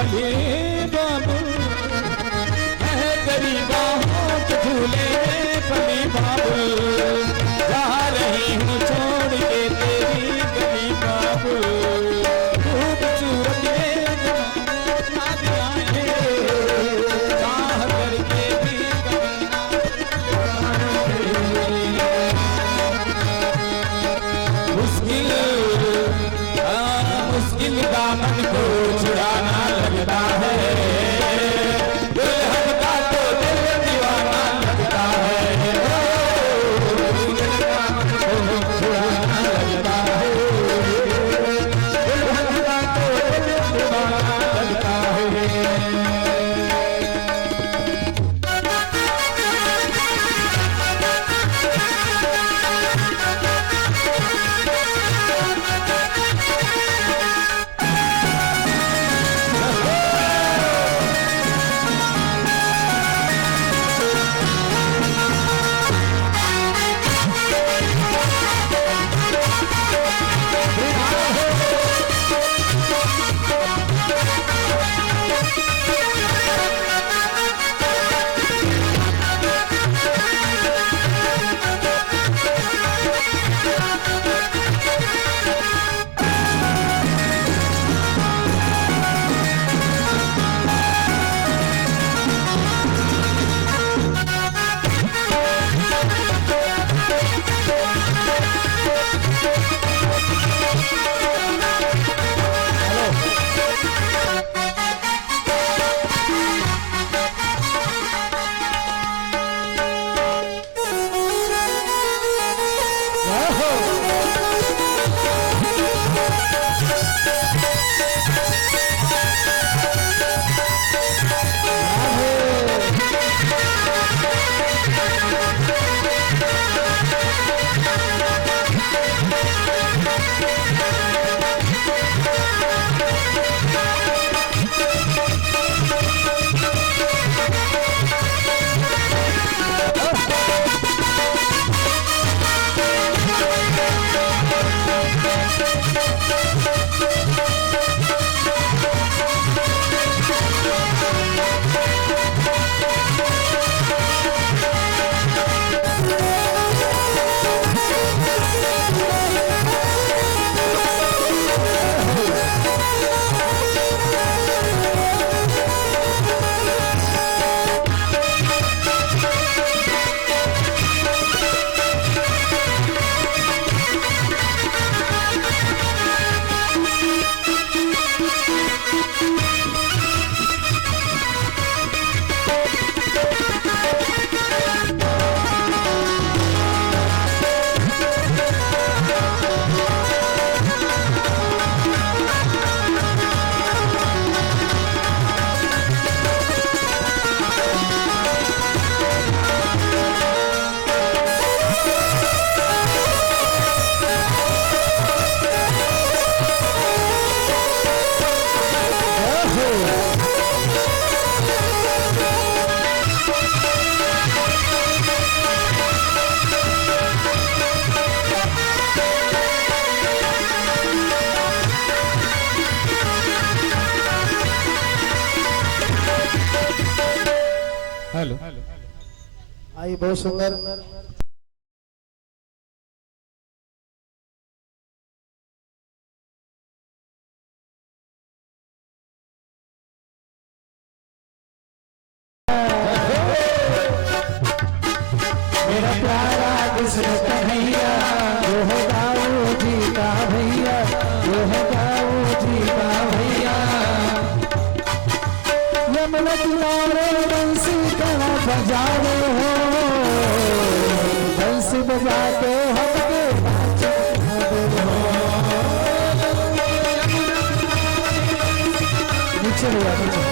बली बाबू है गरीबा होठ झूले बली बाबू जा रही हूँ छोड़ के तेरी गली बाबू खूबसूरत चाह करके भी मुश्किल मुश्किल दामन को छुड़ाना लगता है दुल्हन का तो दिल दीवाना लगता है मुश्किल दामन को छुड़ाना लगता है दुल्हन का तो दिल दीवाना लगता है। हेलो आई बहुत सुंदर मेरा प्यारा कृष्ण कन्हैया वो है गाँव जी का भैया वो है गाँव जी का भैया यमुना किनारे बंसी कहाँ बजावे हो बंसी बजाते हमके नीचे भैया नीचे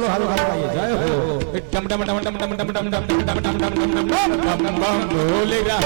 लोग हाथ उठाइए, जय हो। डम डम डम डम डम डम डम डम डम डम डम डम डम डम बम बोलेगा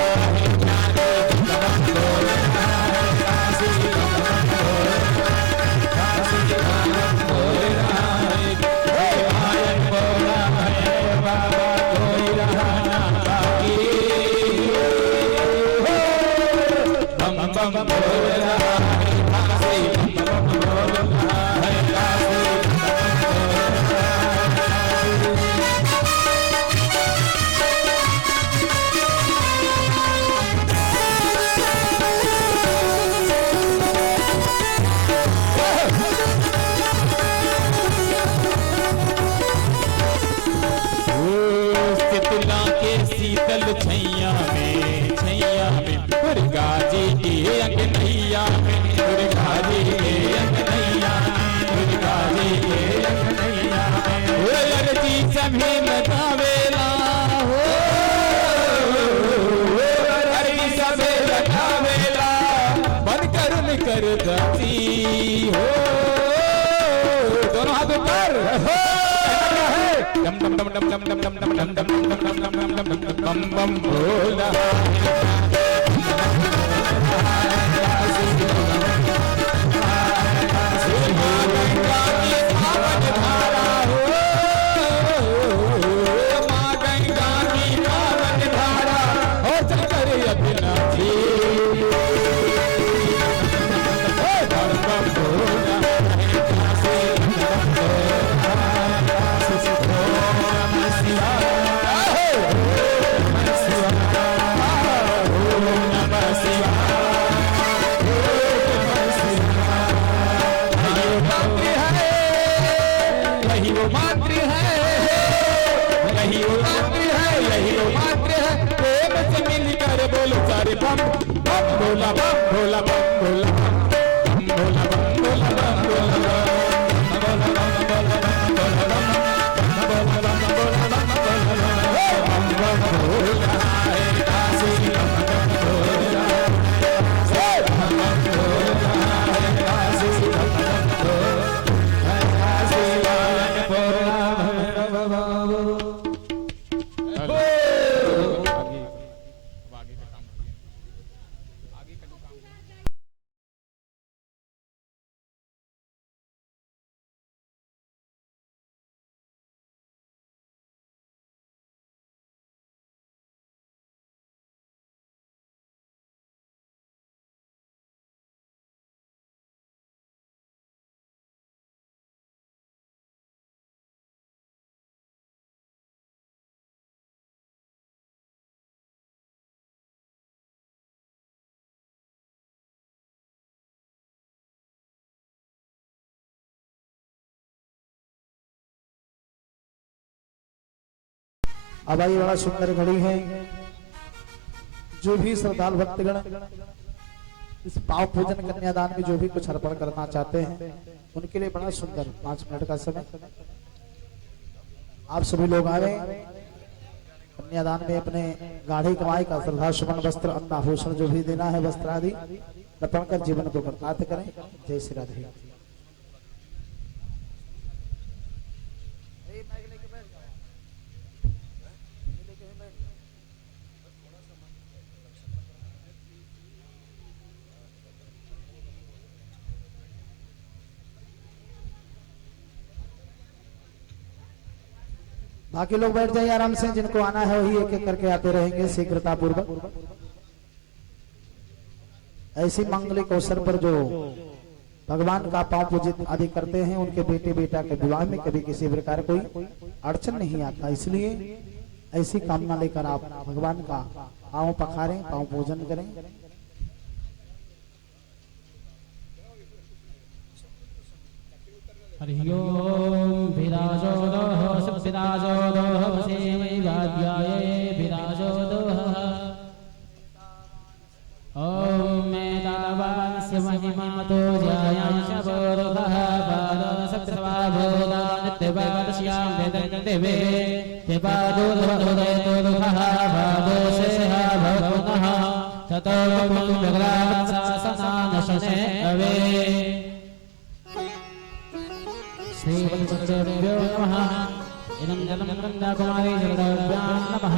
छैया में दुर्गा जी की अंगनैया में दुर्गा जी के अंगनैया दुर्गा जी के अंगनैया जी सभी लगावेला हो सभी लगावेला बन करुण कर दाती हो दोनों हाथ ऊपर डम डम डम डम डम डम डम डम डम डम डम डम डम बम बम भोला बम बम भोला बम भोला बम भोला बम भोला बम भोला बम भोला अब ये बड़ा सुंदर घड़ी है। जो भी श्रद्धालु भक्तगण इस पाव पूजन कन्यादान में जो भी कुछ अर्पण करना चाहते हैं उनके लिए बड़ा सुंदर 5 मिनट का समय आप सभी लोग आवे कन्यादान में अपने गाढ़ी कमाई का श्रद्धा सुमन वस्त्र अन्न आभूषण जो भी देना है वस्त्र आदि अर्पण कर जीवन को कृतार्थ करें। जय श्री राधे। बाकी लोग बैठ जाइए आराम से, जिनको आना है वही एक एक करके आते रहेंगे शीघ्रता पूर्वक। ऐसी मांगलिक अवसर पर जो भगवान का पांव पूजित आदि करते हैं उनके बेटे बेटा के विवाह में कभी किसी प्रकार कोई अड़चन नहीं आता, इसलिए ऐसी कामना लेकर आप भगवान का पांव पखारें, पांव पूजन करें। हरि ओम विराजो दोह विराजो दोह वसेमि वाद्याये विराजो दोह। ओम मेदावास्य महिमातो ज्यायां शबोरुखः बालो सप्तस्वाभूता नित्यवादश्यां वेदन्देवे देवादोदवदोदयतो दुःखः बालोशेहा भवतुनः ततो विग्रामसासनानशने अवे। श्री वंशतेभ्यो नमः इदं जलं कन्याकुमारी जलदाभ्यां नमः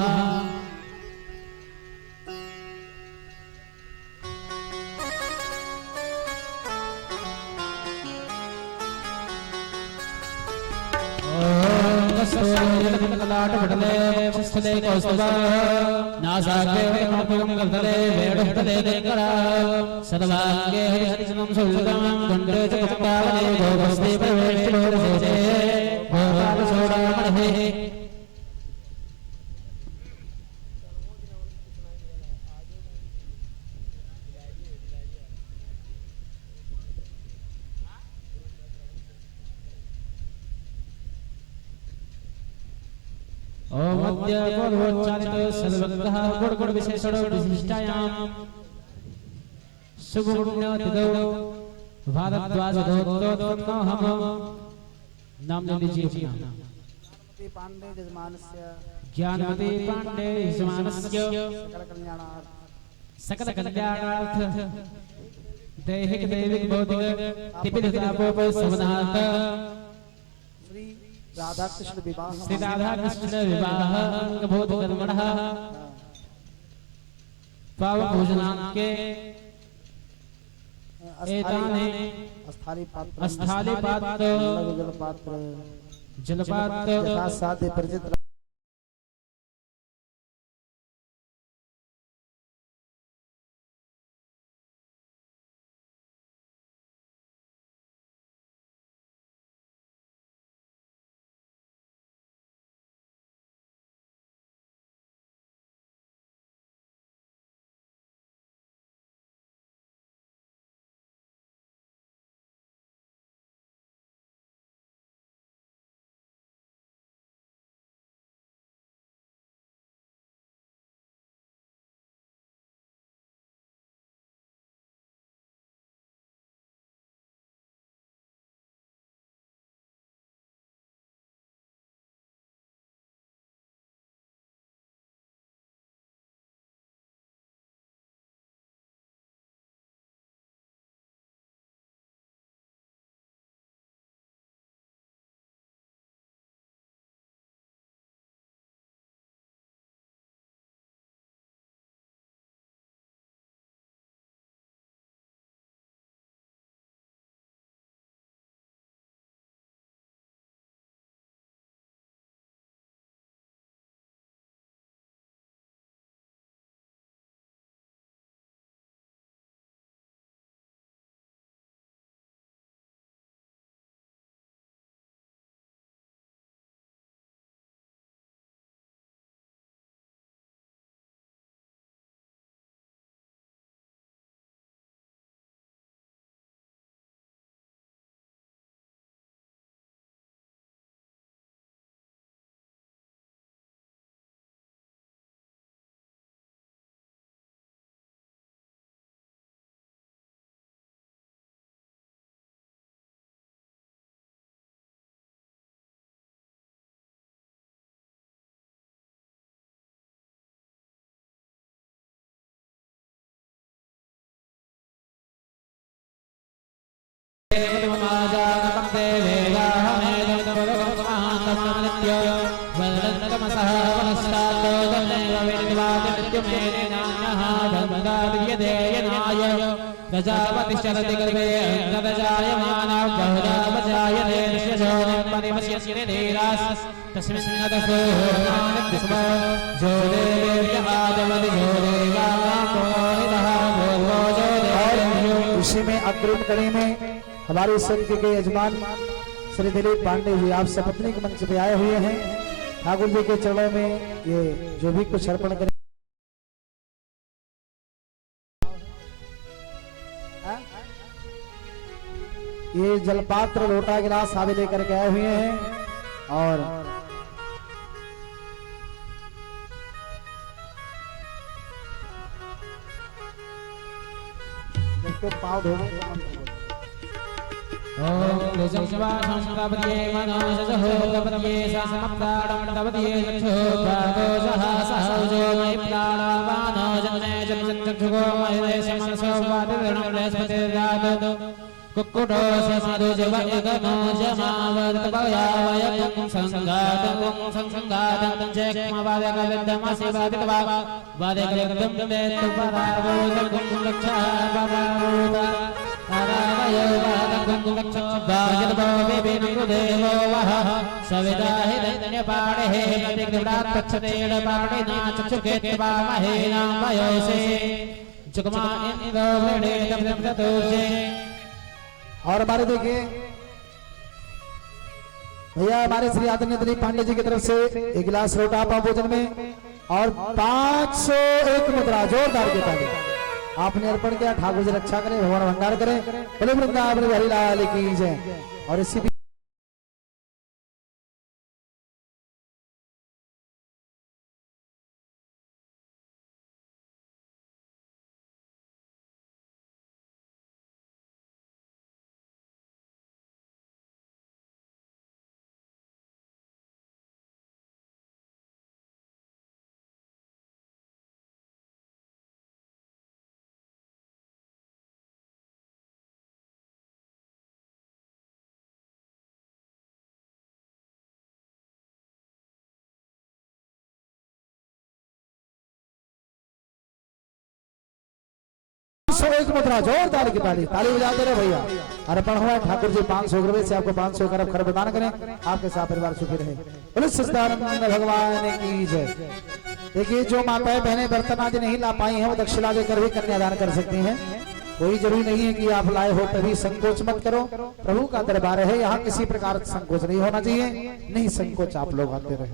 कलाटपटले स्थले कौस्तुभः नासाग्रे वदनोपगं गर्दले वेणुपटले देकरा सर्वाङ्गे हरिचनं सुलभं कण्ठे च कपाले गोगस्ते प्रवेष्टोरसे गोपालसोडामणिः ओम अद्य पूर्वोच्चारित सर्वगतः गुण विशेषण विशिष्टायां सुगुण्यतिदौ भारद्वाजदोत्तोत्तमो हम नाम ले लीजिए अपना पांडे यजमानस्य ज्ञानवती पांडे यजमानस्य सकल कल्याणार्थ दैहिक दैविक भौतिक तिपितापोप समनार्थ राधा कृष्ण विवाह श्री राधा कृष्ण विवाह अंगभूत कर्मणः पावक भोजनांके एताने अस्थाली पात्र जलपात्र यथा साध्य परिचित प्रजापति शरति गर्भे अंगदजायमाना बहुरावजायते ऋष्यशोनिं परिपश्यति धीरास् तस्मिन् नदसो नानिस्म जो देव्य आदवति जो देवा मोहितः पूर्वो जो देव्यो। इसी में अग्रिम कड़ी में हमारे संघ के यजमान श्री दिलीप पांडे जी आप सपत्नी के मंच पे आए हुए हैं। ठाकुर जी के चरणों में ये जो भी कुछ अर्पण करें ये जलपात्र लोटा गिलास आदि लेकर के आए हुए हैं और जिसके पाँव धोने का मंत्र ओम लुजंवाहं प्रपद्ये मनोजहो प्रपद्ये सासमप्ताडं प्रपद्ये चक्षो प्रादोषः सहजो मयि प्राणावानो जन्मे जन्मचक्षुगो मयि देशमनसो वादिर्णं बृहस्पतिर्जातो कुक्कुटो समादो जवगनो जमावतपयावयकं संगातं चेक्मवादकविद्यमसिवादिकवा वादकविद्यं देतुपरावोदकं लक्षावरावोद आरावयोवादकं लक्षो वाजतो विपिनुदेवो वः सविदाहि दैन्यपाणिः प्रतिग्रहात्तच्छतेन पाणिना चक्षुकेत्वामहेना वयोसे चुकमा इंद्रो वृणेतमृतोषे। और हमारे देखिए भैया हमारे श्री आदरणीय दिलीप पांडे जी की तरफ से एक गिलास रोटा पाव भोजन में और 501 मुद्रा जोरदार के ताली आपने अर्पण किया। ठाकुर जी रक्षा करें, भगवान भंडार करें, बोले वृंदावन बिहारी लाल की जय। और इसी एक मुद्रा जोरदार की ताली ताली बजाते रहे भैया। अर्पण हुआ ठाकुर जी 500 रुपए से आपको 500 करब खर प्रदान करें, आपके साथ परिवार सुखी रहे। बोले सच्चिदानंद भगवान की जय। देखिए जो माताएं बहनें बर्तन आदि नहीं ला पाई हैं वो दक्षिणा देकर भी कन्यादान कर सकती हैं। कोई जरूरी नहीं है कि आप लाए हो तभी संकोच मत करो, प्रभु का दरबार है, यहाँ किसी प्रकार संकोच नहीं होना चाहिए। नहीं संकोच आप लोग आते रहे।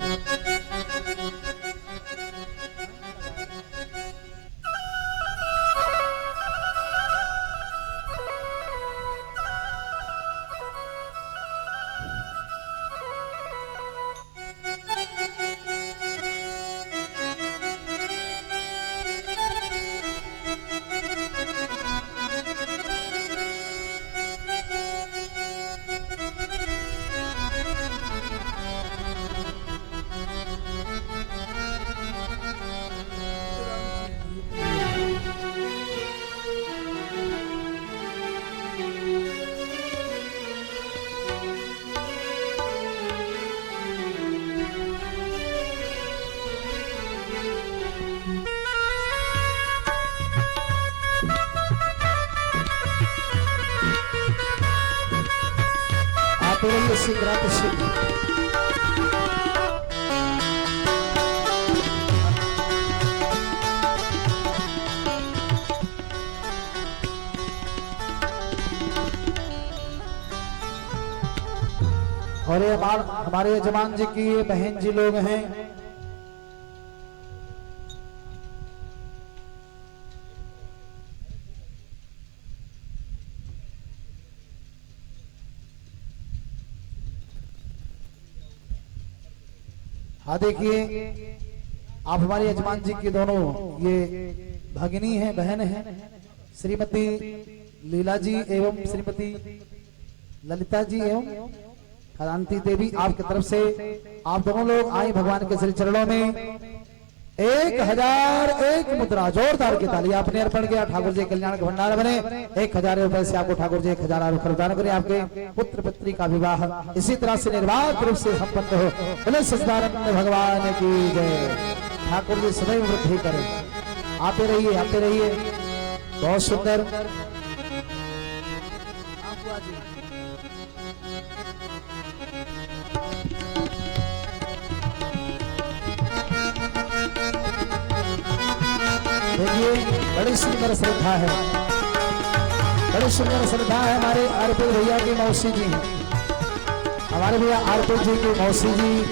और ये हमारे यजमान जी की ये बहन जी लोग हैं, हाँ देखिए आप हमारे यजमान जी की दोनों ये भगिनी हैं, बहन हैं, श्रीमती लीला जी एवं श्रीमती ललिता जी एवं कांति देवी। आपकी तरफ से आप दोनों लोग आए भगवान के श्री चरणों में 1001 मुद्रा जोरदार की ताली आपने अर्पण किया। ठाकुर जी कल्याण का भंडार बने। 1000 रुपए से आपको ठाकुर जी 1000 प्रदान करें। आपके पुत्र पुत्री का विवाह इसी तरह से निर्बाध रूप से संपन्न हो। बोले सच्चिदानंद भगवान की जय। ठाकुर जी सदैव वृद्धि करें। आते रहिए आते रहिए। बहुत सुंदर। देखिए बड़ी सुंदर श्रद्धा है, बड़ी सुंदर श्रद्धा है। हमारे आरपी भैया की मौसी जी हैं, हमारे भैया आरपी जी की मौसी जी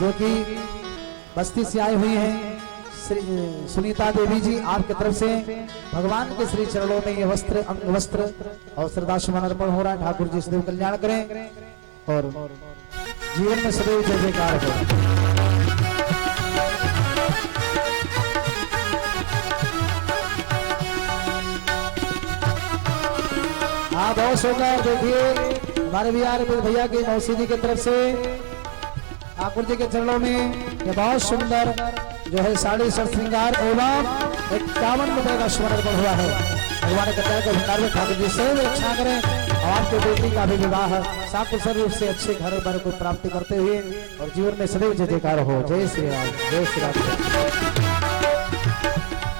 जो कि बस्ती से आई हुई हैं, सुनीता देवी जी। आपकी तरफ से भगवान के श्री चरणों में ये वस्त्र अंग वस्त्र और श्रद्धा सुमन अर्पण हो रहा है। ठाकुर जी सदैव कल्याण करें और जीवन में सदैव जय जयकार हो। हाँ बहुत सुंदर। देखिए हमारे बिहार भैया की मौसी जी की तरफ से ठाकुर जी के चरणों में ये बहुत सुंदर जो है साड़ी सर श्रृंगार एवं ₹51 का समर्पण हुआ है। भगवान कल्याण के भंडार में ठाकुर जी से रक्षा करें और आपके बेटी का भी विवाह साकुशल रूप से अच्छे घर पर को प्राप्ति करते हुए और जीवन में सदैव जय जयकार हो। जय श्री राम, जय श्री राम।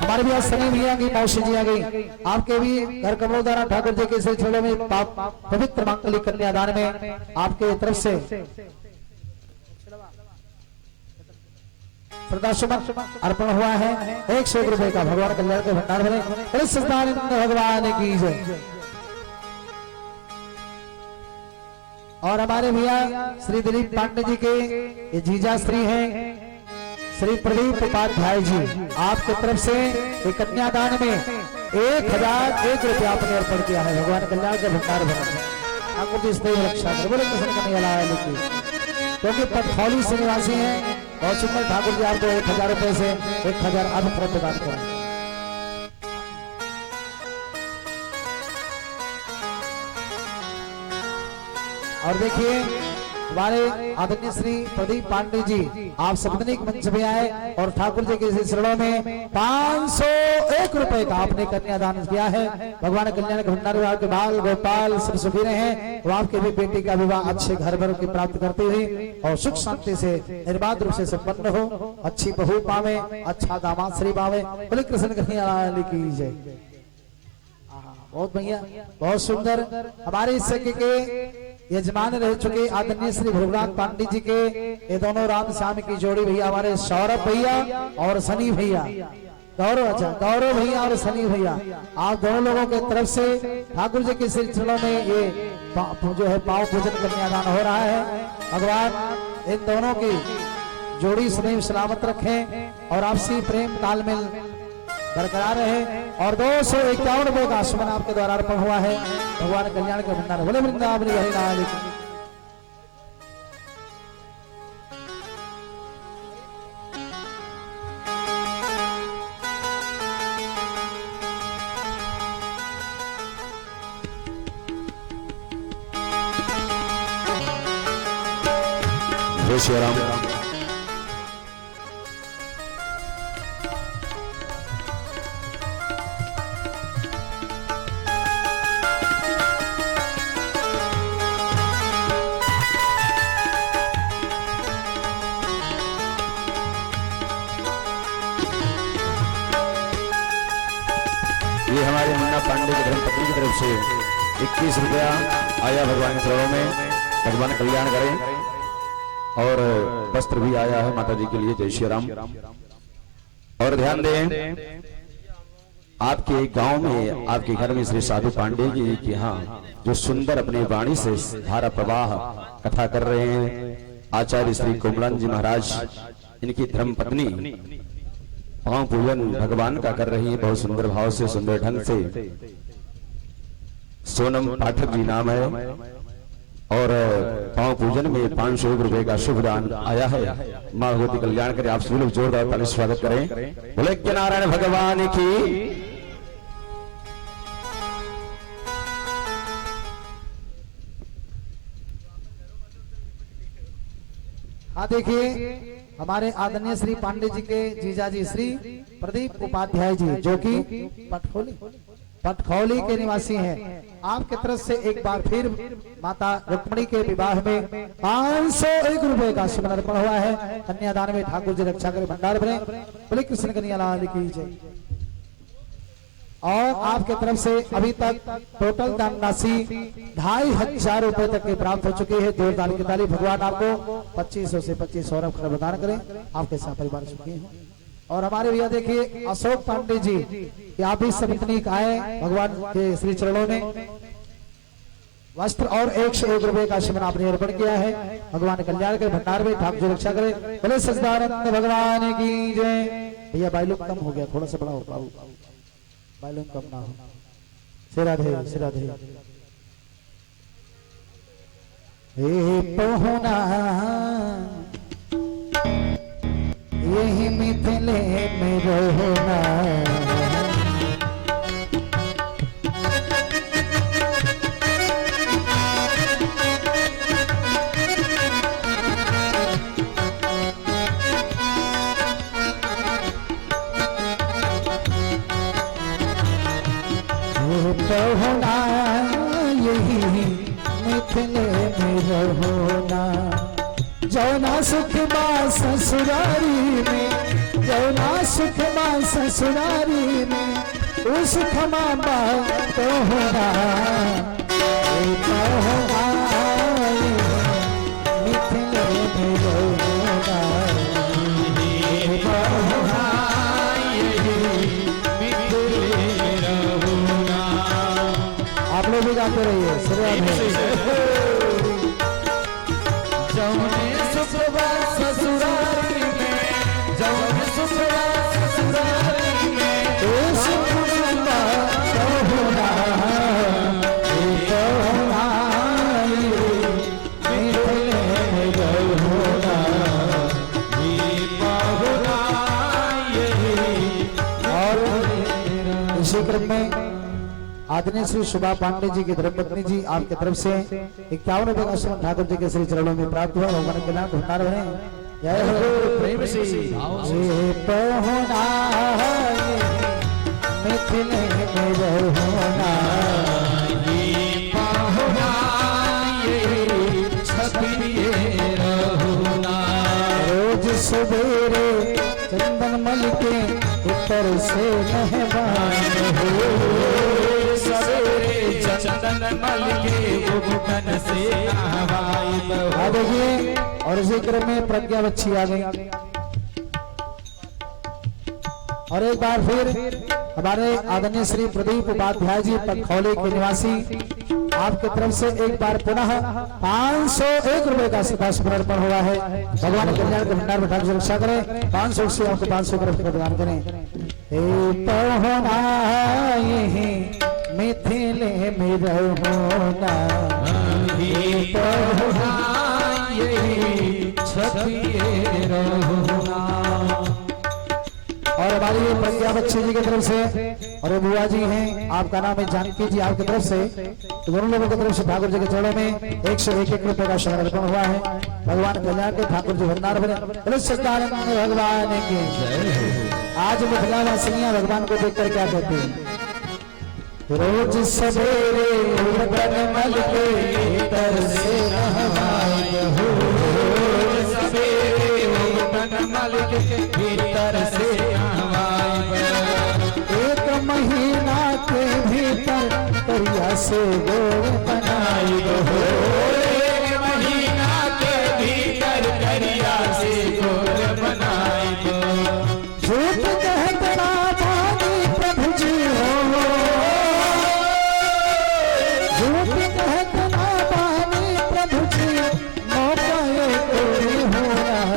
हमारे भी आज सनी भैया की मौसी जी आ गई। आपके भी घर कमलोदारा ठाकुर जी के सिलसिले में पवित्र मांगलिक कन्यादान में आपके तरफ से श्रद्धासुमन अर्पण हुआ है। 101 रुपए का भगवान कल्याण के भंडार भरे भगवान की जय। और हमारे भैया श्री दिलीप पांडे जी के ये जीजा श्री हैं श्री प्रदीप उपाध्याय जी, आपके तरफ से एक कन्यादान में 1001 रुपया आपने अर्पण किया है। भगवान कल्याण के भंडार भरे ठाकुर जी स्नेह रक्षा कर बोले कृष्ण कन्हैया लाल की, क्योंकि पटखौली से निवासी हैं और सुंदर ठाकुर जी आपको 1000 रुपए से 1000 अधिक प्रदान करें। और देखिए हमारे आदरणीय श्री प्रदीप पांडे जी आप सार्वजनिक मंच पे आए और ठाकुर जी के शरणों में 501 रुपए का आपने कन्यादान किया है। भगवान कल्याण के भंडार विभाग के बाल गोपाल सब सुखी रहे वो आपके भी बेटी का विवाह अच्छे घर भर की प्राप्त करते हुए और सुख शांति से निर्बाध रूप से संपन्न हो, अच्छी बहू पावे, अच्छा दामाद श्री पावे। बोले कृष्ण कन्हैया लाल की जय। बहुत बढ़िया, बहुत सुंदर। हमारे इस सखी के यजमान रह चुके आदरणीय श्री भोगनाथ पांडे जी के ये दोनों राम श्याम की जोड़ी भैया हमारे सौरभ भैया और सनी भैया, गौरव, अच्छा गौरव भैया और सनी भैया, आप दोनों लोगों के तरफ से ठाकुर जी के सिलसिलों में ये जो है पांव पूजन कन्यादान हो रहा है। भगवान इन दोनों की जोड़ी सदैव सलामत रखें और आपसी प्रेम तालमेल बरकरार रहे। और 251 रुपए का सुमन आपके द्वारा अर्पण हुआ है। भगवान कल्याण के भंडार बोले वृंदावन बिहारी लाल की। जय श्री राम। ये हमारे मुन्ना पांडे की धर्मपत्नी की तरफ से 21 रुपया आया भगवान के चरणों में। भगवान कल्याण करें। और वस्त्र भी आया है माता जी के लिए। जय श्री राम। और ध्यान दें आपके गांव में आपके घर में श्री साधु पांडे जी के यहाँ जो सुंदर अपनी वाणी से धारा प्रवाह कथा कर रहे हैं आचार्य श्री कोमलन जी महाराज, इनकी धर्मपत्नी पांव पूजन भगवान का कर रही है बहुत सुंदर भाव से, सुंदर ढंग से। सोनम पाठक जी नाम है और पांव पूजन में 501 रुपए का शुभ दान आया है। मां भगवती कल्याण करे। आप सभी लोग जोरदार ताली स्वागत करें। बोले के नारायण भगवान की। हाँ देखिए हमारे आदरणीय श्री पांडे जी के जीजाजी श्री प्रदीप उपाध्याय जी जो कि पटखौली के निवासी हैं, आपके तरफ से एक बार फिर माता रुक्मणी के विवाह में 501 रुपए का समर्पण हुआ है। कन्यादान में ठाकुर जी रक्षा करे भंडार भरे। बोले कृष्ण कन्हैया लाल की जय। और आपके तरफ से अभी तक टोटल दान राशि 2500 रुपए तक के प्राप्त हो चुके हैं। जोरदार की ताली। भगवान आपको 2500 से 2500 और प्रदान करें। आपके साथ परिवार सुखी हो। और हमारे भैया देखिए अशोक पांडे जी कि आप भी सपत्नीक आए भगवान के श्री चरणों में वस्त्र और 101 रुपए का समन आपने अर्पण किया है। भगवान कल्याण के भंडार में ठाकुर जी रक्षा करे। बोले सच्चिदानंद भगवान की जय। भैया बाइलूम कम हो गया, थोड़ा सा बड़ा हो, बाइलूम कम ना हो। श्री राधे, श्री राधे। हे पहुना यही मिथिले में रहना, पहुना यही मिथिले में रहोना, जौना सुख बा ससुरारी में, जौना सुख बा ससुरारी में, उस खमा बा तोहरा पहुना मिथिले में रहोना, पहुना आप लोग भी गाते रहिए। जौने सुखवा ससुरारी में, जौने सुखवा ससुरारी में, ओ सुखवा तोहरा तोहरा मिथिले में रहोना, और इसी क्रम में आदरणीय श्री शोभा पांडे जी की धर्मपत्नी जी आपकी तरफ से 51 रुपए का श्रीमद ठाकुर जी के श्री चरणों में प्राप्त हुआ। भगवान के नाम भंडार बने। जय हो प्रेम से पहुना मिथिले में रहोना, रोज सवेरे चंदन मल के इतर से मेहमान हो, सवेरे चंदन मल के बुकन से नहवाई आ देखिए। और इसी क्रम में प्रज्ञा बच्ची आ गई। और एक बार फिर हमारे आदरणीय श्री प्रदीप उपाध्याय जी पखौले के निवासी आपके तरफ से एक बार पुनः 501 रुपए का सदा समर्पण हुआ है। भगवान कल्याण के भंडार में ठाकुर से रक्षा करें। 500 से आपको 500 का प्रदान करें। हे पहुना यही मिथिले में रहोना, हे पहुना यही छपिए रहोना। और हमारी प्रज्ञा बच्ची जी की तरफ से और बुआ जी हैं, आपका नाम है जानकी जी, आपकी तरफ से तो दोनों लोगों की तरफ से ठाकुर जी के चरणों में 101 रुपए का समर्पण हुआ है। भगवान कल्याण के ठाकुर जी भंडार बने। भगवान के आज मिथिला वासियां भगवान को देखकर क्या कहते हैं? रोज सवेरे उठकर मल के इतर से नहवाई हो, सवेरे उठकर मल के इतर से नहवाई, एक महीना के भीतर करिया से गोर बनाई हो, एक महीना के भीतर करिया से गोर बनाई दो। झूठ कहतना भानी प्रभु जी हो, झूठ कहतना भानी प्रभु जी, मौका ये कोई हो रहा।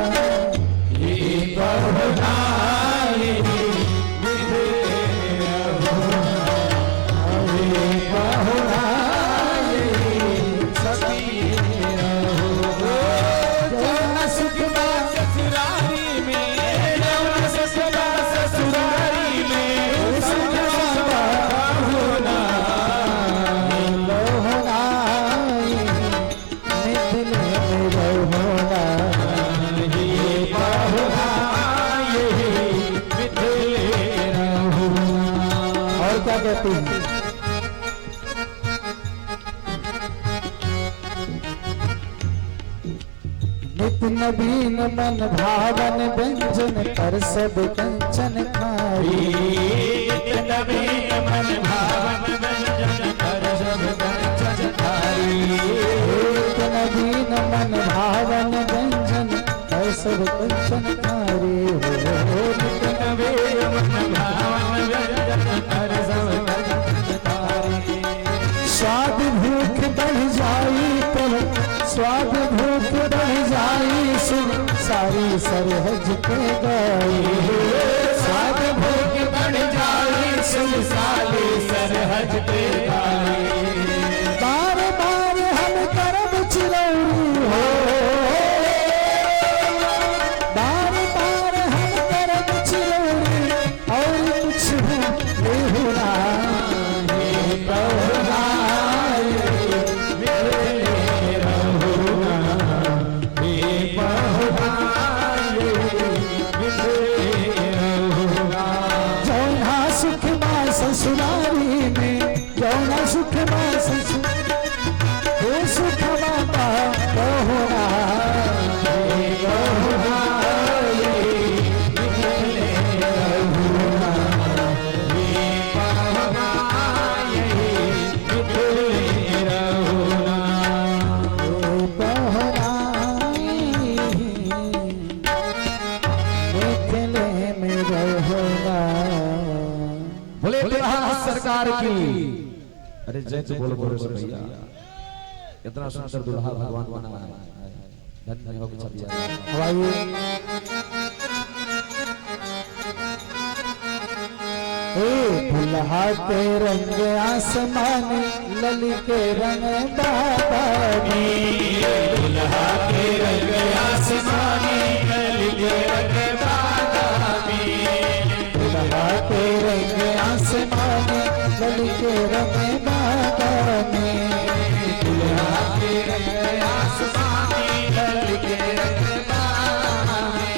हे पहुना क्या कहती हैं? नित नवीन मन भावन व्यंजन पर सब कंचन खाई, नित नवीन मन भावन व्यंजन पर सब कंचन खाई, नित नवीन मन भावन व्यंजन पर सब कंचन खाई हो, नित नवीन मन भावन व्यंजन पर सब कंचन खाई। स्वाद भूख बढ़ जाई तब, स्वाद भूख बढ़ जाई सुन सारी सरहज के गई, स्वाद भूख बढ़ जाई सुन साली सरहद पे गाई। बार बार हम करब चिरौरी हो, बार बार हम करब चिरौरी और कुछ ले होना। हे पहुना जौना सुख बा ससुरारी में, सुख मास हे सुख माता बहुना बोले सरकार की। अरे जय तो बोलो बोलो से भैया, इतना सुंदर दुल्हा भगवान बना है, धन्य हो के दुल्हा के रंग आसमानी लली के रंग बाबानी, दुल्हा के रंग आसमानी लली के रंग बाबानी, दुल्हा के रंग आसमानी लली के रंग बाबानी, दुल्हा के रंग आसमानी लली के रंग बाबानी,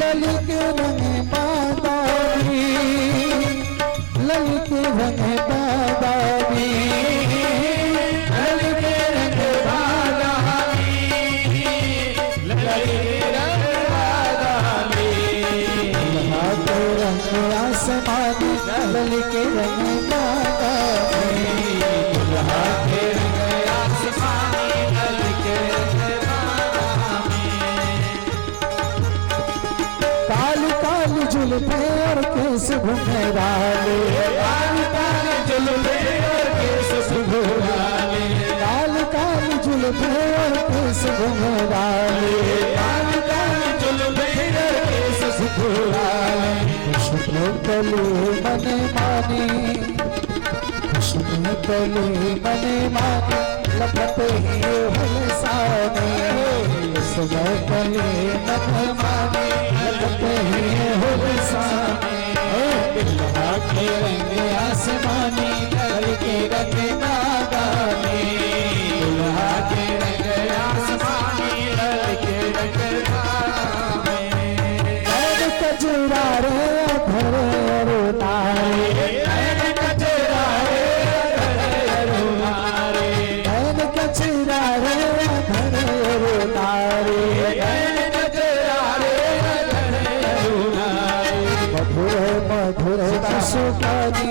लली के रंग बाबानी, लली के रंग बाबानी, लली के रंग बाबानी, लली के रंग बाबानी, दुल्हा के रंग आसमानी लली के रंग बाबानी, दुल्हा के रंग आसमानी लली के रंग बाबानी, काली काली जुल्फे और केस घुंघराले, काली काली जुल्फे और केस घुंघराले, काली काली जुल्फे और केस घुंघराले, काली काली जुल्फे और केस घुंघराले, खुशबू कली मने मानी, खुशबू कली मने मानी लपटे ही हुलसाने, सुबह कली मने मानी लपटे ही हुलसाने, दुल्हा के रंग आसमानी लली के रंग बागानी, दुल्हा के रंग आसमानी लली के रंग बाबानी, ऐन कजरा रे अधरे अरुणारे, ऐन कजरा रे अधरे अरुणारे, ऐन कजरा रे अधरे अरुणारे, ऐन कजरा रे अधरे अरुणारे, मधुर मधुर मुस्कानी,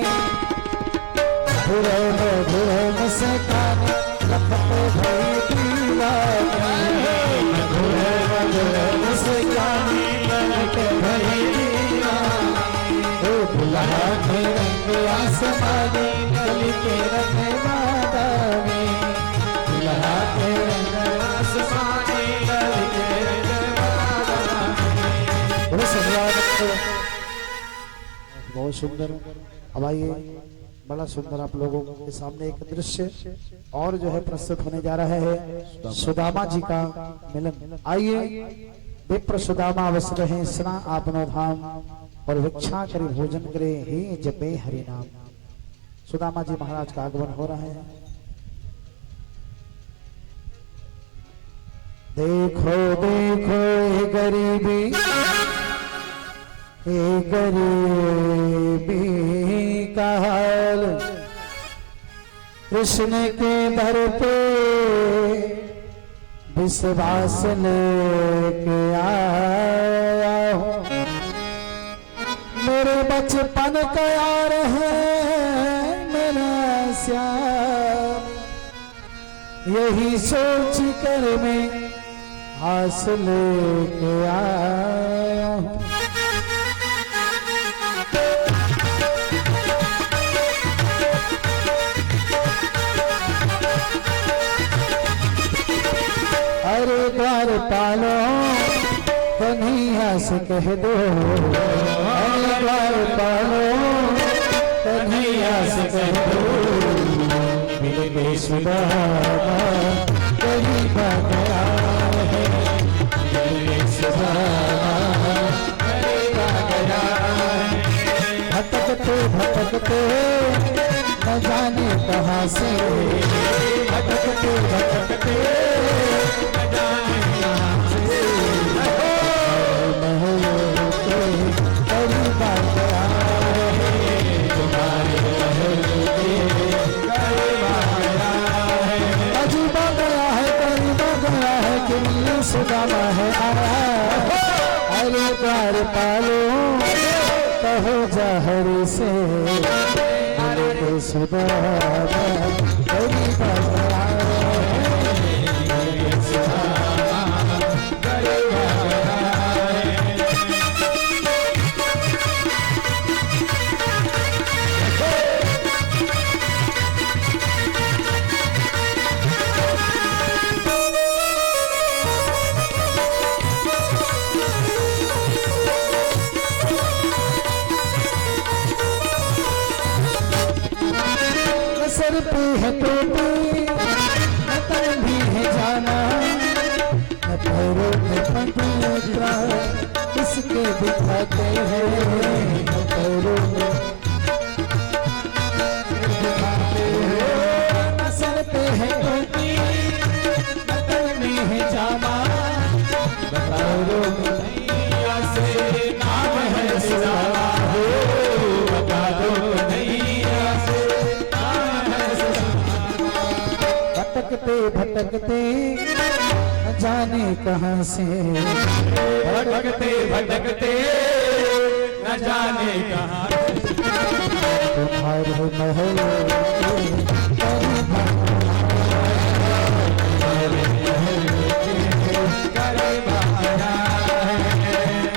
मधुर मधुर मुस्कानी लपटे भई दीवानी, मधुर मधुर मुस्कानी लपटे भई दीवानी, ओ दुल्हा के रंग आसमानी लली के रंग बादामी, दुल्हा के रंग आसमानी लली के रंग बाबानी, बड़े सजावट बहुत सुंदर। अब आइए बड़ा सुंदर आप लोगों के सामने एक दृश्य और जो है प्रस्तुत होने जा रहा है सुदामा जी का मिलन। आइए विप्र सुदामा अवश्य रहे स्ना आपनो धाम और भिक्षा करे भोजन करे हे जपे हरि नाम। सुदामा जी महाराज का आगमन हो रहा है। देखो देखो ये गरीबी, ये गरीबी का हाल, कृष्ण के दर पे विश्वास लेके आया हूँ। मेरे बचपन का यार है मेरा श्याम, यही सोच कर मैं आस लेके आया हूँ। अरे द्वार पालो कन्हैया से कह दो, अरे द्वार पालो कन्हैया से कह दो, मिले सुदामा गरीब गया है, मिले सुदामा गरीब गया है। भटकते भटकते न जाने कहाँ से, भटकते भटकते न जाने कहाँ से, महलों के करीब गया है, तुम्हारे महल के करीब सुदामा है आया, अरे द्वार पालो कहो जहरी से, अरे सुदामा तेरी बजा सर पे है टोपी न तन भी है जाना, न पैरों में पगुत्रा इसके दिखाते हैं, न पैरों में दिखाते हैं। न सर पे है टोपी न तन में है जाना, न पैरों में नैया से नाम है सुदामा हो, बता दो नैया से भटकते न जाने कहां से, भटकते भटकते न जाने कहां से, तुम्हारे महल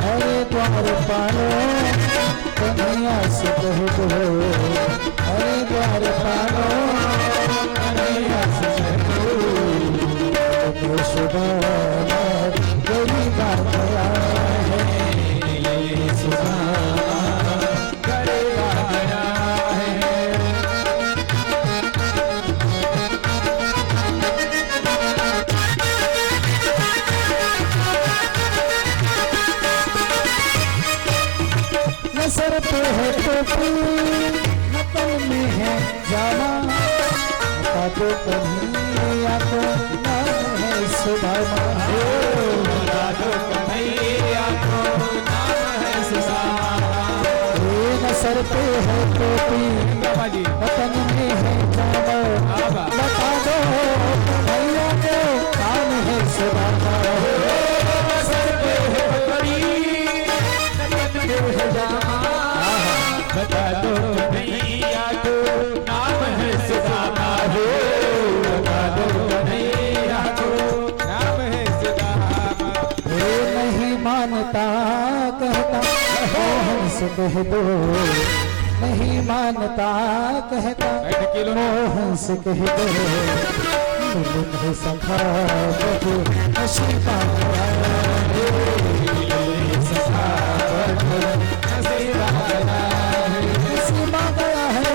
अरे द्वार पालो कन्हैया से कह दो, अरे द्वार पालो कन्हैया से सुदामा गरीब गया है, सुदामा गरीब गया है। न सर पे है टोपी न तन में है जाना, बता दो कन्हैया को नाम है सुदामा हो, बता दो कन्हैया को नाम है सुदामा। न सर पे है टोपी न तन में है जाना, बता दो कन्हैया को नाम है सुदामा हो, सर पे है पगड़ी न तन में है जामा, बता दो कन्हैया को नाम है सुदामा हो, बता दो कन्हैया को नाम है सुदामा। नहीं मानता कहता मोहन से कह दो, नहीं मानता कहता मोहन से कह दो, मिलन है सखा बधू नसीबा नसीबा गया है,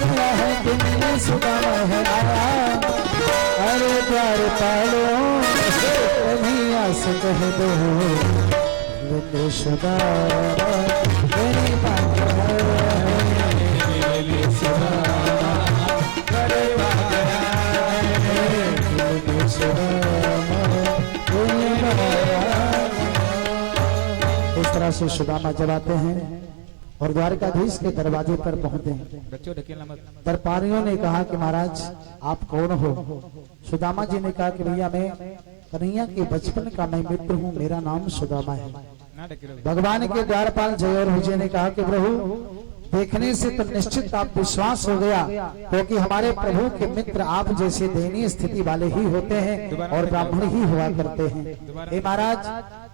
गया है दुनिया सुदामा है आया, अरे द्वार पालो कन्हैया से कह दो, मिलन सुदामा तेरी बात इस तरह से सुदामा जब आते हैं और द्वारकाधीश के दरवाजे पर पहुंचते हैं, बच्चों ढकेलना मत। दरबारियों ने कहा कि महाराज आप कौन हो? सुदामा जी ने कहा कि भैया मैं कन्हैया के बचपन का मैं मित्र हूँ, मेरा नाम सुदामा है। ना ढकेलो। भगवान के द्वारपाल जय और विजय ने कहा कि प्रभु देखने से तो निश्चित आप विश्वास हो गया, क्योंकि हमारे प्रभु के मित्र आप जैसे दयनीय स्थिति वाले ही होते हैं और ब्राह्मण ही हुआ करते हैं। हे महाराज,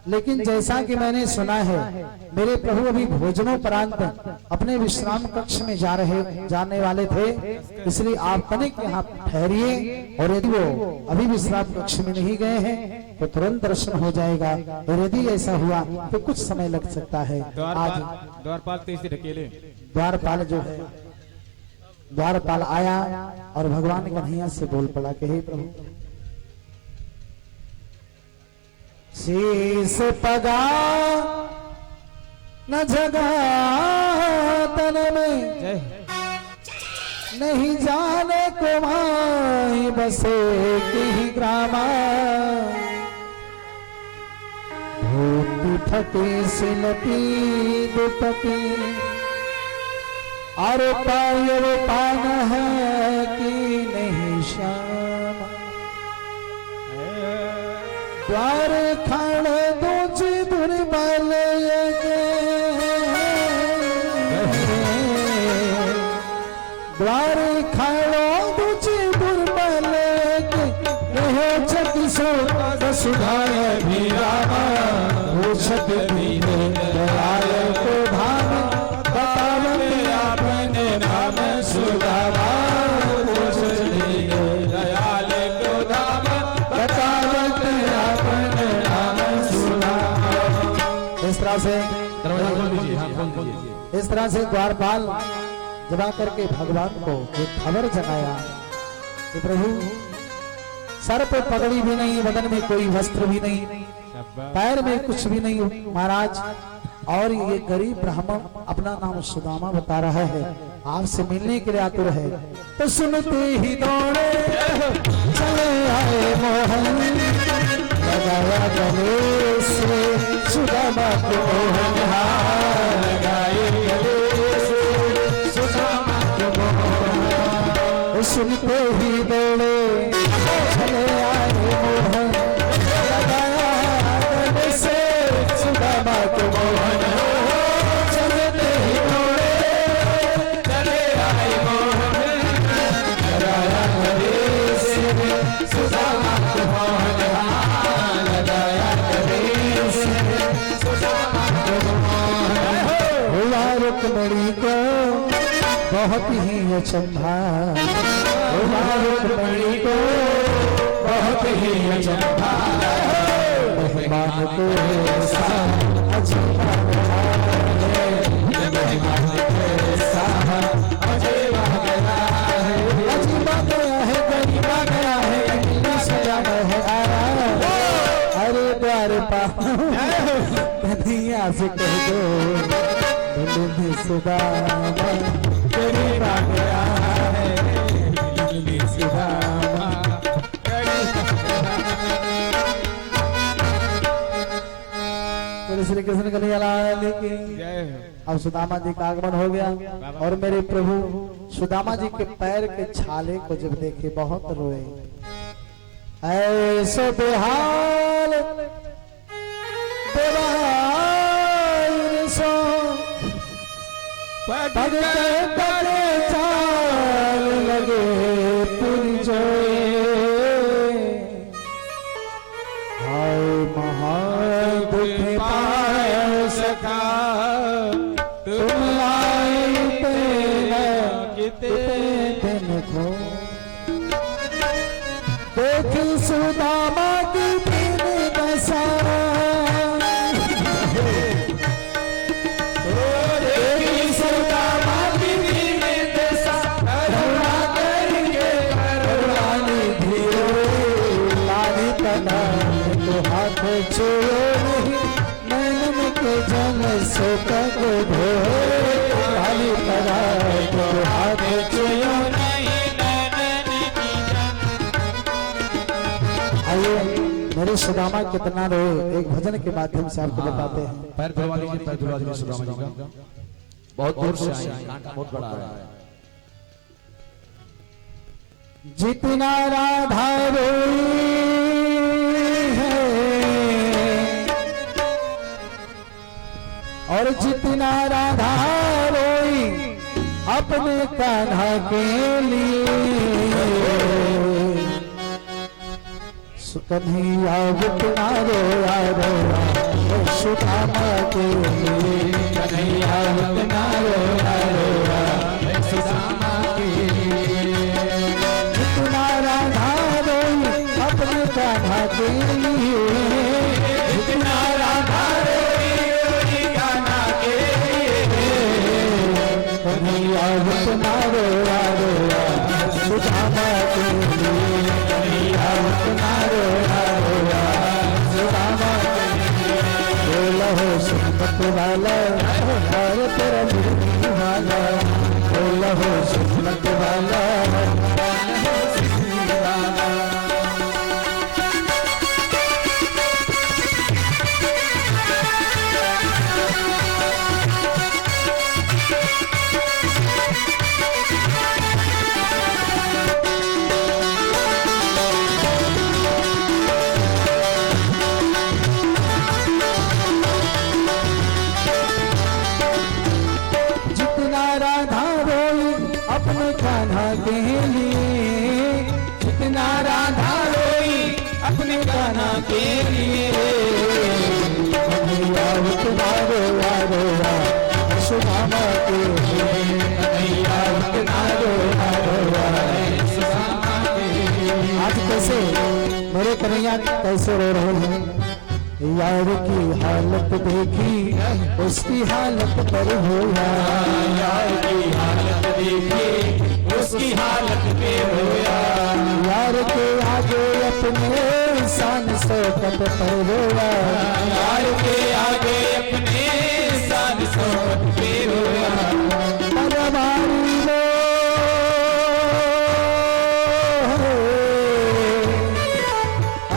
लेकिन जैसा कि मैंने सुना है मेरे प्रभु अभी भोजनोपरांत अपने विश्राम कक्ष में जाने वाले थे, इसलिए आप तनिक यहाँ ठहरिए, और यदि वो अभी विश्राम कक्ष में नहीं गए हैं तो तुरंत दर्शन हो जाएगा, और यदि ऐसा हुआ तो कुछ समय लग सकता है। आज द्वारपाल तेज से ढकेले। द्वारपाल जो है, द्वारपाल आया और भगवान कन्हैया से बोल पड़ा कि हे प्रभु, शीस पगा न जगा तन में, जय नहीं जाने को माई बसे की ग्रामा, धोती फटी सिलती दुपटी, और पायल पान है कि नहीं श्याम, द्वार द्वारे खालो दूची दुर्बले रहे छति सो सुधाय भी रामा हो छत धीरे दयाल को धाम बतावत आपने नाम सुधामा हो छत धीरे दयाल को धाम बतावत आपने नाम सुधामा। इस तरह से दरवाजा खोल दीजिए, हाँ खोल दीजिए। इस तरह से द्वारपाल जगा करके भगवान को एक खबर जगाया कि प्रभु सर पे पगड़ी भी नहीं, बदन में कोई वस्त्र भी नहीं, पैर में कुछ भी नहीं महाराज, और ये गरीब ब्राह्मण अपना नाम सुदामा बता रहा है, आपसे मिलने के लिए आतुर है। तो सुनते ही दौड़े चले आए मोहन, लगाया गले से सुदामा को मोहन, लगाए गले से सुदामा को मोहन। सुनते ही दौड़े चले आए मोहन, लगाया गले से सुदामा को मोहन। चलते ही दौड़े चले आए मोहन, लगाया गले से सुदामा को मोहन, लगाया गले से सुदामा को मोहन। हुआ रुक्मणी को बहुत ही अचंभा, हुआ रुक्मणी को बहुत ही अचंभा, मेहमान को ऐसा अजूबा गया है, मेहमान को ऐसा अजूबा गया है, अजूबा गया है, गरीबा गया है, इतनी सजा है आया। अरे द्वारपाल कन्हैया से कह दो मिलने सुदामा गरीबा गया है, मिलने सुदामा श्री कृष्ण कन्हैया लाल की। अब सुदामा जी का आगमन हो गया और मेरे प्रभु सुदामा जी के पैर के छाले को जब देखे बहुत रोए। ऐसो बेहाल सो पग के चाल लगे पूरी जोए, हाय महादुख पाए सखा तुम आए कितने दिन को। देखी सुदामा की दीन दशा, देखी सुदामा की दीन दशा, करुणा करके करुणानी धीरे लाली तना तो हाथ छोड़ो नहीं, नैनन के जल सो कग धोए, लाली तना तो हाथ छोड़ो नहीं, नैनन की जल। आइए मेरे सुदामा कितना रोए एक भजन के माध्यम से आपको बताते हैं। पैर धुलवा लीजिए, पैर धुलवा दीजिए सुदामा जी का। बहुत दूर से आए हैं, कांटा बहुत बड़ा है। जितना राधा रोई है और जितना राधा रोई अपने कान्हा के लिए, कन्हैया उतना रोया रोया सुदामा के लिए, कन्हैया उतना रोया रोया सुदामा के लिए। जितना राधा रोई अपने कान्हा के लिए, जितना राधा रोई कान्हा के लिए, कन्हैया उतना रोया रोया सुदामा के लिए, कन्हैया उतना रोया रोया सुदामा के लिए। बोलो सुमत वाला हर तेरा मिलने वाला, बोलो सुमत वाला अपने कान्हा के लिए, जितना राधा रोई अपने कान्हा के लिए। कन्हैया उतना रोया रोया सुदामा के लिए, कन्हैया उतना रोया रोया सुदामा के लिए। आज कैसे मेरे कन्हैया कैसे रो रहे हैं, यार की हालत देखी उसकी हालत पर होया, यार की हालत देखी उसकी हालत पे रोया, यार के आगे अपने शान शौकत पर रोया, यार के आगे अपने शान शौकत पे रोया। परवारी रो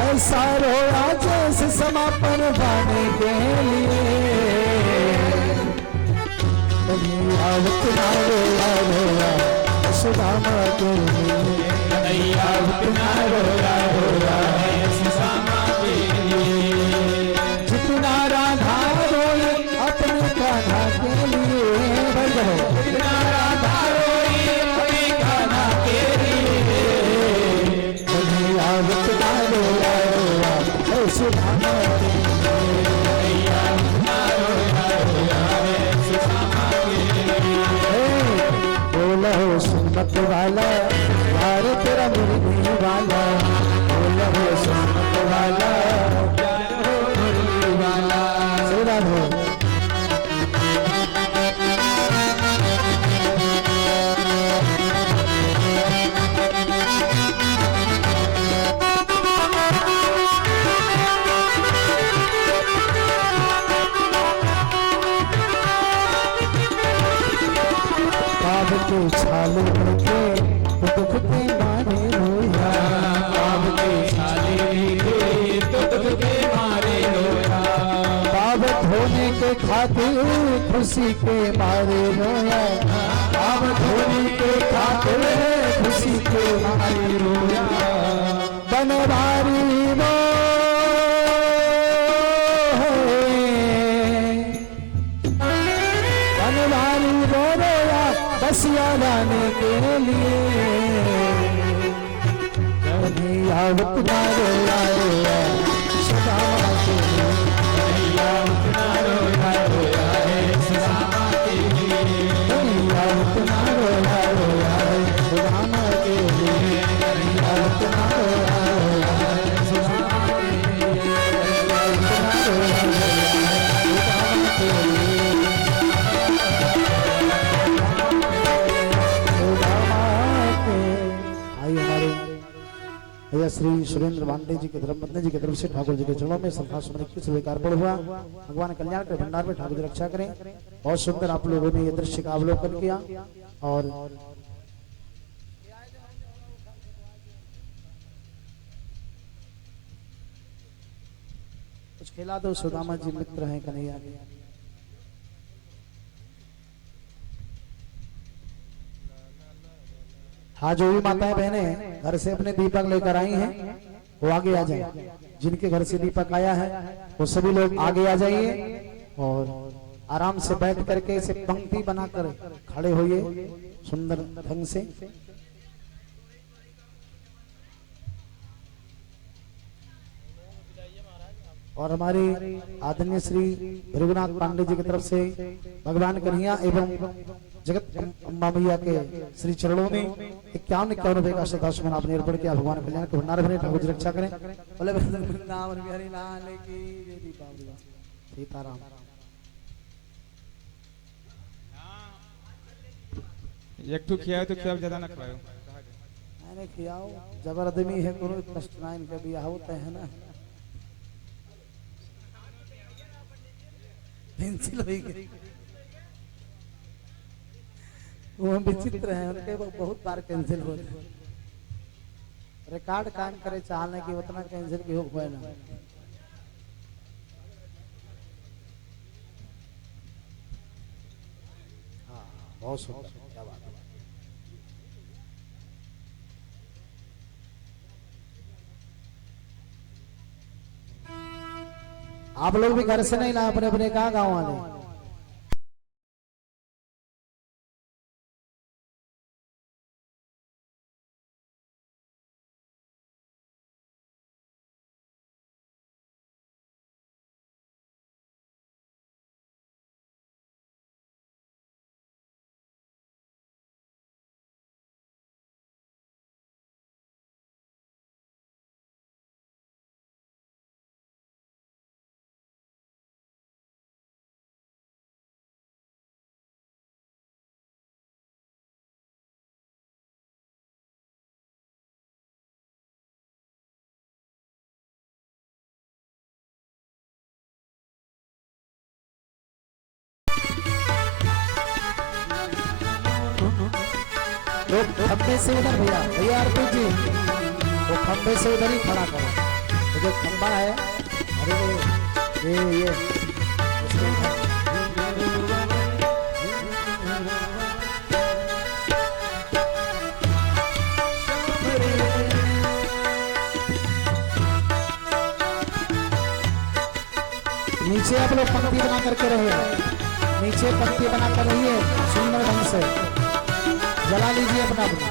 ऐसा रोया जैसे समापन पाने के लिए। कन्हैया उतना रोया रोया सुदामा के लिए, कन्हैया उतना रोया रोया है सुदामा के लिए, जितना राधा रोई अपने कान्हा के लिए। जितना राधा रोई अपने कान्हा के लिए, कन्हैया उतना रोया रोया है सुदामा के लिए, कन्हैया उतना रोया रोया है सुदामा के लिए। बोलो सुन्नत वाला यार तेरा मुरली वाला, बोलो सुन्नत वाला प्यार हो मुरली वाला, सेरा हो। पाप के छाल करके दुख के मारे रोया, पाप के छाले नीचे तो दुख के मारे रोया, पाप धोने के खातिर खुशी के मारे रोया, पाप धोने के खातिर खुशी के मारे रोया। बनवारी रो बनवारी रो रोया बसिया लाने के लिए। कन्हैया उतना रोया रोया सुदामा के लिए, कन्हैया उतना रोया रोया है सुदामा के लिए, कन्हैया उतना रोया रोया है सुदामा के लिए, कन्हैया उतना रोया रोया है सुदामा के लिए, कन्हैया उतना रोया रोया है सुदामा के लिए, सुदामा के। आइए हमारे भैया श्री सुरेंद्र पांडे जी के धर्मपत्नी जी की तरफ से ठाकुर जी के चरणों में श्रद्धा सुमन की स्वीकार पड़ हुआ। भगवान कल्याण के भंडार में ठाकुर जी रक्षा करें। बहुत सुंदर आप लोगों ने ये दृश्य का अवलोकन किया और कुछ खिला दो। सुदामा जी मित्र हैं कन्हैया के। हाँ, जो भी माताएं बहनें घर से अपने दीपक लेकर आई हैं वो आगे आ जाए। जिनके घर से दीपक आया है वो सभी लोग आगे आ जाइए और आराम से बैठ करके इसे पंक्ति बनाकर खड़े होइए सुंदर ढंग से। और हमारे आदरणीय श्री रघुनाथ पांडे जी की तरफ से भगवान कन्हैया एवं जगत अम्बा मैया के श्री चरणों में 51 रुपए का श्रद्धा सुमन आपने अर्पण किया। भगवान कल्याण के भंडार भरे ठाकुर जी रक्षा करें। बोले वृंदावन बिहारी लाल की जय। दीपावली सीताराम। एक ठू खियाओ तो खियाओ ज्यादा ना खिलाओ। मैंने खियाओ जबरदमी है कोनो कष्ट ना इनके बियाह होते हैं ना। पेंसिल हो गई वो विचित्र है उनके बहुत बार कैंसिल हो रहे। रिकॉर्ड काम करे चाहने की उतना कैंसिल की हो पाए ना। हाँ, बहुत सुंदर, क्या बात है। आप लोग भी घर से नहीं ना अपने अपने कहाँ गाँव वाले तो खंबे से उधर भैया भैया आरती जी वो खंबे से उधर ही खड़ा करो। तो जो खंबा है अरे ये नीचे आप लोग पंक्ति बना करके रहिए, नीचे पंक्ति बना कर रहिए सुंदर ढंग से। जला लीजिए अपना अपना।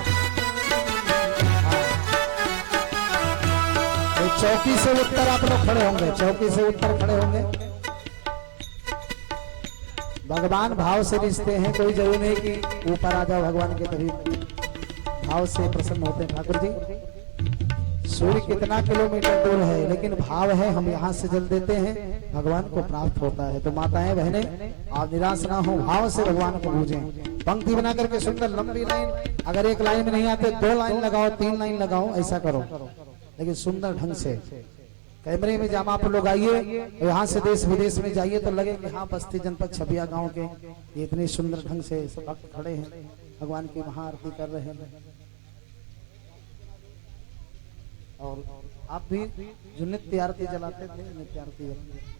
तो चौकी से उत्तर आप लोग खड़े होंगे, चौकी से उत्तर खड़े होंगे। भगवान भाव से रिश्ते हैं, कोई जरूरी नहीं कि ऊपर आ जाओ भगवान के, तभी भाव से प्रसन्न होते हैं। ठाकुर जी सूर्य कितना किलोमीटर दूर है, लेकिन भाव है हम यहाँ से जल देते हैं, भगवान को प्राप्त होता है। तो माताएं बहनें आप निराश ना हो, भाव से भगवान को पूजें। पंक्ति बना करके सुंदर लंबी लाइन, अगर एक लाइन में नहीं आते 2 लाइन लगाओ, 3 लाइन लगाओ, ऐसा करो, लेकिन सुंदर ढंग से। कैमरे में जब आप लोग आइए, यहाँ से देश विदेश में जाइए तो लगे कि हाँ बस्ती जनपद छबिया गाँव के ये इतने सुंदर ढंग से सब भक्त खड़े हैं, भगवान की महाआरती कर रहे हैं। और आप भी जो नित्य आरती जलाते थे, नित्य आरती जलाते।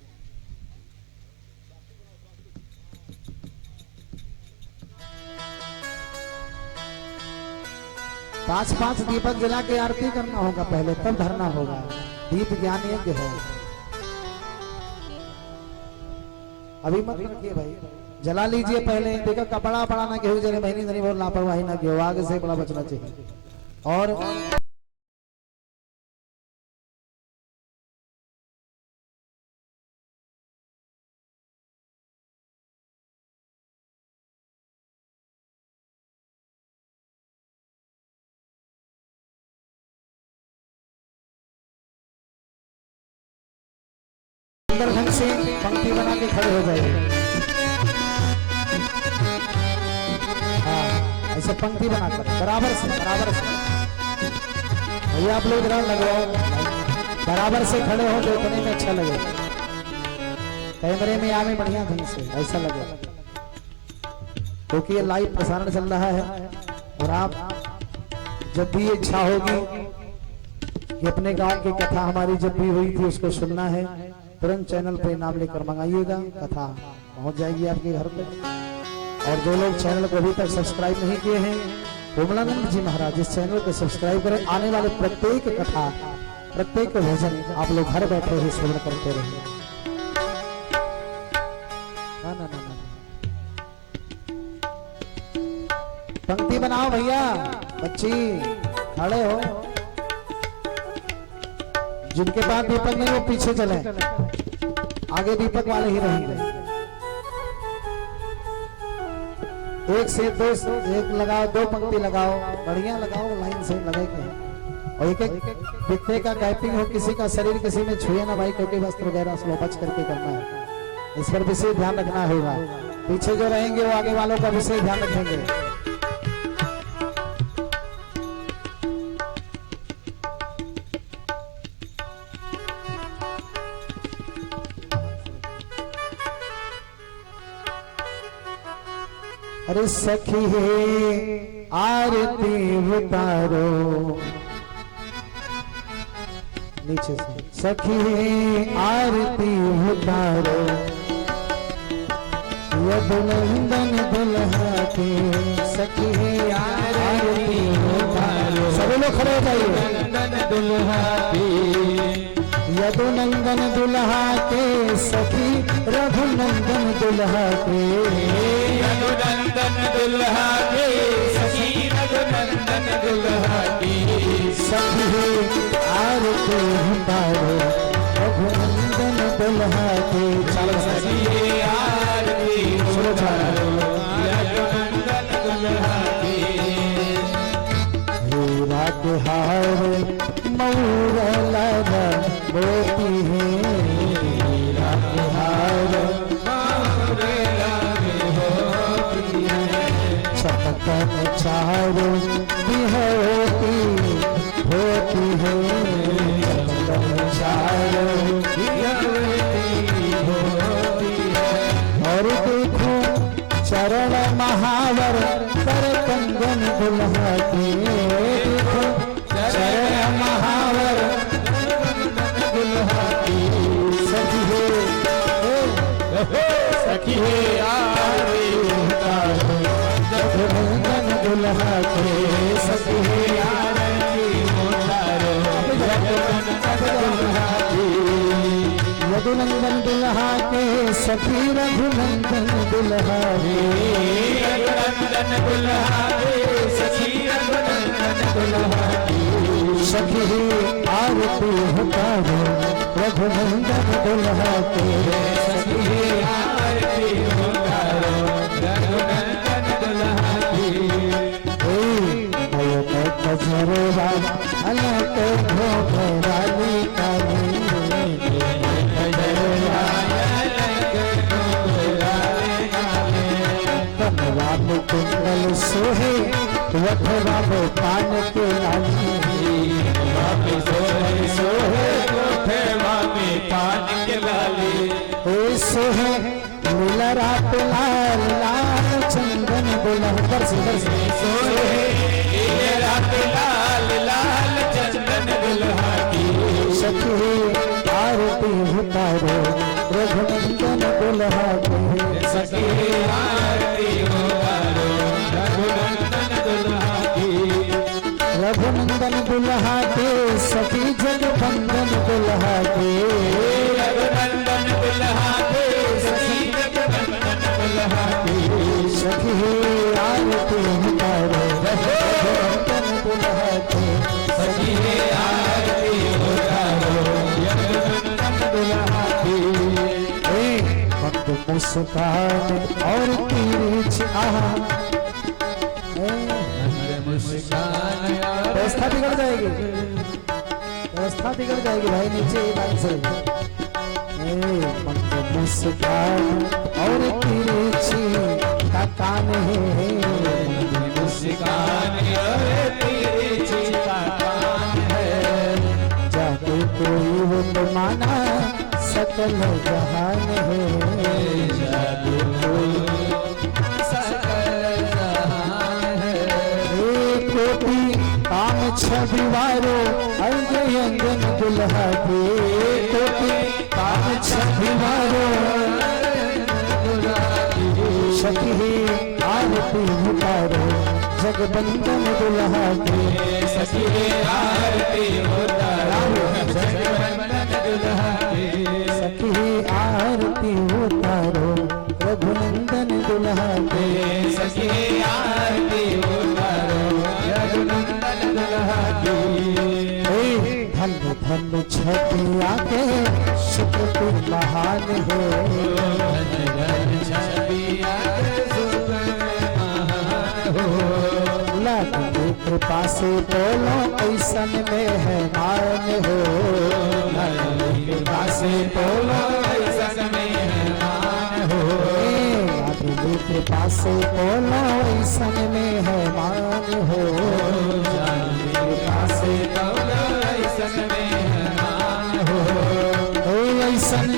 पांच दीपक जला के आरती करना होगा पहले, तब धरना होगा। दीप ज्ञान यज्ञ है, अभी मत रखिए भाई, जला लीजिए पहले। देखो कपड़ा पड़ा ना गेहूं जले, बहनी धनी बोल लापरवाही ना गेहूं, आगे से बड़ा बचना चाहिए। और सुंदर ढंग से पंक्ति बना के खड़े हो जाइए। हाँ ऐसे पंक्ति बनाकर बराबर से भैया आप लोग इधर लगाओ, बराबर से खड़े हो तो इतने में अच्छा लगे। कैमरे में आवे बढ़िया ढंग से ऐसा लगे, क्योंकि ये लाइव प्रसारण चल रहा है। और आप जब भी इच्छा होगी कि अपने गांव की कथा हमारी जब भी हुई थी उसको सुनना है, तुरंत चैनल पे नाम लेकर मंगाइएगा, कथा पहुंच जाएगी आपके घर पे। और जो लोग चैनल को अभी तक सब्सक्राइब नहीं किए हैं, कोमलानंद जी महाराज इस चैनल को सब्सक्राइब करें। आने वाले प्रत्येक कथा, प्रत्येक भजन आप लोग घर बैठे ही श्रवण करते रहिए। ना पंक्ति बनाओ भैया, बच्ची खड़े हो, जिनके पास दीपक नहीं वो पीछे चले, आगे दीपक वाले ही रहेंगे। एक से दो, एक लगाओ, 2 पंक्ति लगाओ, बढ़िया लगाओ, लाइन से लगेगा। और एक बित्ते का गैपिंग हो, किसी का शरीर किसी में छुए ना भाई, क्योंकि वस्त्र वगैरह स्लो बच करके करना है, इस पर विशेष ध्यान रखना होगा। पीछे जो रहेंगे वो आगे वालों का विशेष ध्यान रखेंगे। अरे सखी है आरती उतारो, नीचे से सखी है आरती उतारो, यदुनंदन दुल्हा के सखी है आरती उतारो। सभी लोग खड़े हो जाइए। नंदन दुल्हा की, यदुनंदन दुल्हा के सखी रघुनंदन दुल्हा के, यदुनंदन दुल्हा के सखी रघुनंदन दुल्हा की। सखी आरती उतारो रघुनंदन दुल्हा के। सखी आरती उतारो यदुनंदन दुल्हा की। हीरा के हार मऊर लगा मोती है, हीरा के हार चपकन चारों बिहोती होती है, चपकन चारों बिहोती है। और देखो चरण महावर कर कंगन दुल्हा सखी रघुनंदन दुल्हा रे रघुनंदन दुल्हा रे सखी रघुनंदन दुल्हा रे सखी आरती उतारो रघुनंदन दुल्हा के सखी आरती उतारो रघुनंदन दुल्हा की कजरवा अलग भोगवाली काली कनवा में कुंडल सोहे वठवा में पान के लाली सोहे नीला रात लाल लाल चंदन बुलंदर सोहे रात लाल लाल चंदन दुल्हा की सखी आरती उतारो रघुनंदन दुल्हा के सखी आरती उतारो रघुनंदन दुल्हा की रघुनंदन दुल्हा के सखी जगबंदन दुल्हा के रघुनंदन दुल्हा के सखी जगबंदन दुल्हा की सखी आरती उतारो रघुनंदन दुल्हा के सखी आरती उतारो रघुनंदन दुल्हा की मंद मुस्कान और तिरछ आहा व्यवस्था बिगड़ जाएगी, व्यवस्था बिगड़ जाएगी भाई, नीचे ही लाइन से मंद मुस्कान और तिरछी का कान है मुस्कान और तिरछी का कान है जाके कोई वो तो माना सकल जहान है जादू कोई सकल जहान है कोटि काम छबिवारो अंग अंगन दुल्हा के कोटि काम छबिवारो सखी आरती उतारो जगबंदन दुल्हा के सखी आरती उतारो जगबंदन दुल्हा के सखी आरती उतारो रघुनंदन दुल्हा के सखी आरती उतारो रघुनंदन दुल्हा की धन धन छपिया के शुक्र महान है लगे कृपा से बोलो ऐसन में है मान हो कृपा से बोलो ऐसन में मेहमान हो लगे कृपा से बोलो ऐसन में है मान हो कृपा से बोलो ऐसन में मेहमान हो ऐसन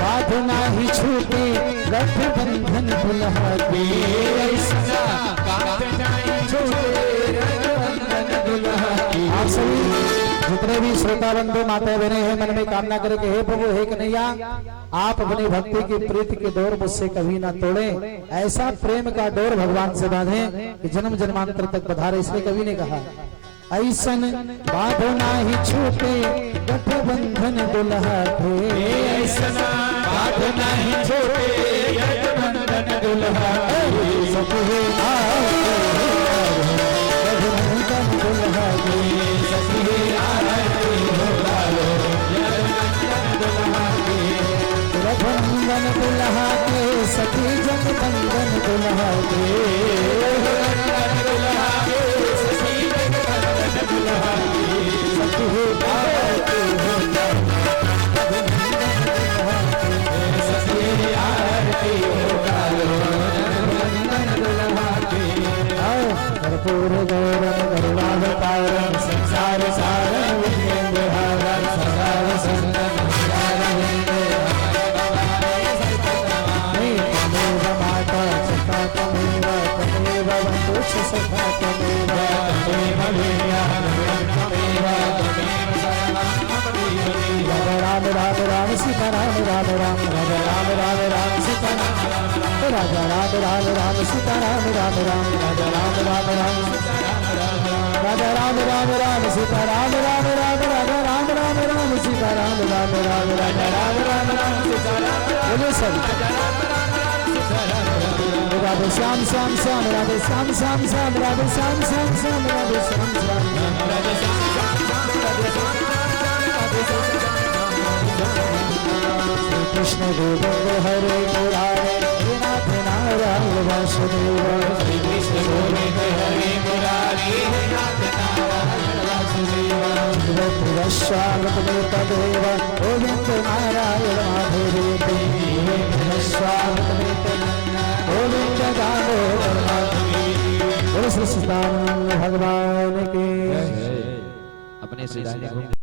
बाध नाही छूटे गठबंधन दुल्हा के ऐसा बात नहीं छूटे रघुनंदन दुल्हा की आप सभी जितने भी श्रोता बंधु माता बहने हैं मन में कामना करे कि हे प्रभु हे कन्हैया आप अपनी भक्ति की प्रीति के डोर मुझसे कभी ना तोड़े, ऐसा प्रेम का डोर भगवान से बांधे कि जन्म जन्मांतर तक बधारे। इसलिए कवि ने कहा ऐसन बाधो नाही छूटे गठबंधन दुल्हा के ऐसा बात नहीं छूटे रघुनंदन दुल्हा की सखी रघुनंदन दुल्हा के सखी आरती उतारो रघुनंदन दुल्हा की रघुनंदन दुल्हा के सखी जगबंदन दुल्हा के रघुनंदन दुल्हा के सखी जगबंदन दुल्हा की सखी आरती सखी आरती उतारो रघुनंदन दुल्हा की कर्पूर गौरम गरुड़ावतारम संसार सारम विघ्नेन्द्रहारम सदा वसंतम तमेव माता सखा तमेव तमेव बन्धुश्च सखा तमेव तमेव वीर्या तमेव तमेव राम राम राम सीता राम राम राम राम राम राम राम सीता राजा राम राम राम सीता राम राम राम राजा राम राम राम राजा राम राम राम सीता राम राम राम राजा राम राम राम सीता राम राम राम राम राम राम राम बोलो सब राधे श्याम श्याम श्याम राधे श्याम श्याम श्याम राधे श्याम श्याम श्याम राधे श्याम श्याम कृष्ण गोविंद हरे मुरारे हे नाथ नारायण वासुदेव श्री कृष्ण गोविंद हरे मुरारे हे नाथ नारायण वासुदेव स्वागत में तदेव गोविंद नारायण माधुरी स्वागत में गोविंद दामोदर माधुरी श्री भगवान के अपने श्री